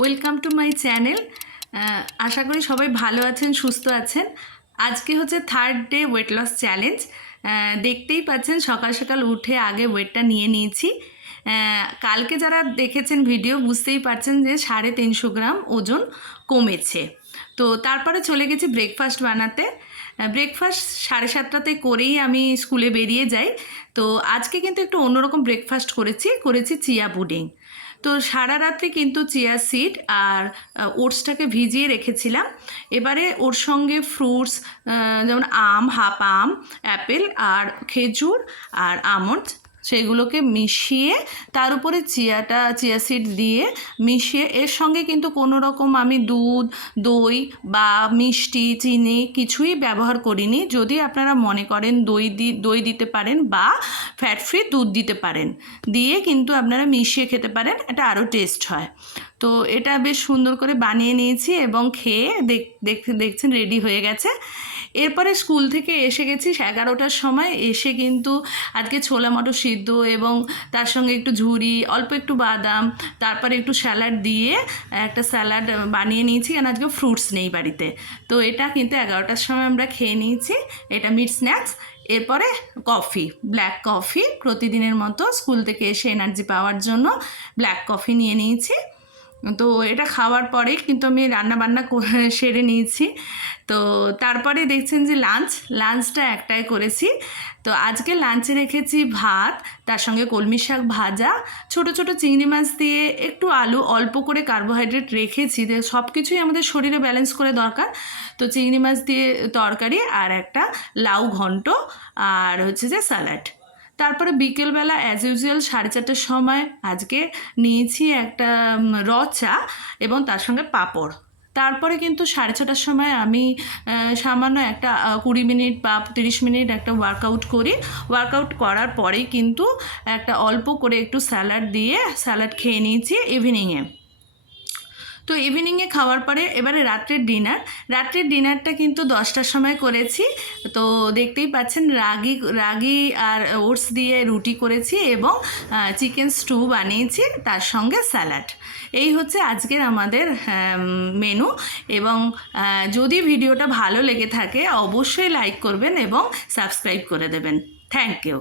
Welcome to my channel. আশা করি সবাই ভালো আছেন, সুস্থ আছেন। আজকে হচ্ছে 3rd day weight loss challenge. দেখতেই পাচ্ছেন সকাল সকাল উঠে আগে ওয়েটটা নিয়ে নিয়েছি। কালকে যারা দেখেছেন ভিডিও বুঝতেই পারছেন যে 350 গ্রাম ওজন কমেছে। তো তারপরে চলে গেছি ব্রেকফাস্ট বানাতে। ব্রেকফাস্ট 7:30টাতে করেই আমি স্কুলে বেরিয়ে যাই। তো আজকে কিন্তু একটু অন্যরকম ব্রেকফাস্ট করেছি চিয়া পুডিং। তো সারা রাত্রে কিন্তু চিয়া সিড আর ওটসটাকে ভিজিয়ে রেখেছিলাম। এবারে ওর সঙ্গে ফ্রুটস যেমন আম, হাফ আম, অ্যাপেল আর খেজুর আর আমন্ড সেগুলোকে মিশিয়ে তার উপরে চিয়া সিড দিয়ে মিশিয়ে, এর সঙ্গে কিন্তু কোনো রকম আমি দুধ, দই বা মিষ্টি, চিনি কিছুই ব্যবহার করিনি। যদি আপনারা মনে করেন দই দিতে পারেন বা ফ্যাট ফ্রি দুধ দিতে পারেন, দিয়ে কিন্তু আপনারা মিশিয়ে খেতে পারেন, এটা আরও টেস্ট হয়। তো এটা বেশ সুন্দর করে বানিয়ে নিয়েছি এবং খেয়ে দেখছেন রেডি হয়ে গেছে। এরপরে স্কুল থেকে এসে গেছি 11টার সময়। এসে কিন্তু আজকে ছোলা মটর সিদ্ধ এবং তার সঙ্গে একটু ঝুরি, অল্প একটু বাদাম, তারপরে একটু স্যালাড দিয়ে একটা স্যালাড বানিয়ে নিয়েছি, কারণ আজকে ফ্রুটস নেই বাড়িতে। তো এটা কিন্তু 11টার সময় আমরা খেয়ে নিয়েছি, এটা মিড স্ন্যাক্স। এরপরে কফি, ব্ল্যাক কফি, প্রতিদিনের মতো স্কুল থেকে এসে এনার্জি পাওয়ার জন্য ব্ল্যাক কফি নিয়ে নিয়েছি। তো এটা খাওয়ার পরেই কিন্তু আমি রান্নাবান্না সেরে নিয়েছি। তো তারপরে দেখছেন যে লাঞ্চটা একটাই করেছি। তো আজকে লাঞ্চে রেখেছি ভাত, তার সঙ্গে কলমি শাক ভাজা, ছোট ছোট চিংড়ি মাছ দিয়ে একটু আলু, অল্প করে কার্বোহাইড্রেট রেখেছি। সব কিছুই আমাদের শরীরে ব্যালেন্স করে দরকার। তো চিংড়ি মাছ দিয়ে তরকারি আর একটা লাউ ঘন্ট আর হচ্ছে যে স্যালাড। তারপরে বিকেলবেলা অ্যাজ ইউজুয়াল 4:30টার সময় আজকে নিয়েছি একটা র চা এবং তার সঙ্গে পাঁপড়। তারপরে কিন্তু 6:30টার সময় আমি সামান্য একটা 20 মিনিট বা 30 মিনিট একটা ওয়ার্কআউট করি। ওয়ার্কআউট করার পরেই কিন্তু একটা অল্প করে একটু স্যালাড খেয়ে নিয়েছি ইভিনিংয়ে। তো ইভিনিংয়ে খাওয়ার পরে এবারে রাত্রের ডিনারটা কিন্তু 10টার সময় করেছি। তো দেখতেই পাচ্ছেন রাগি আর ওটস দিয়ে রুটি করেছি এবং চিকেন স্টু বানিয়েছি, তার সঙ্গে স্যালাড। এই হচ্ছে আজকের আমাদের মেনু। এবং যদি ভিডিওটা ভালো লেগে থাকে অবশ্যই লাইক করবেন এবং সাবস্ক্রাইব করে দেবেন। Thank you.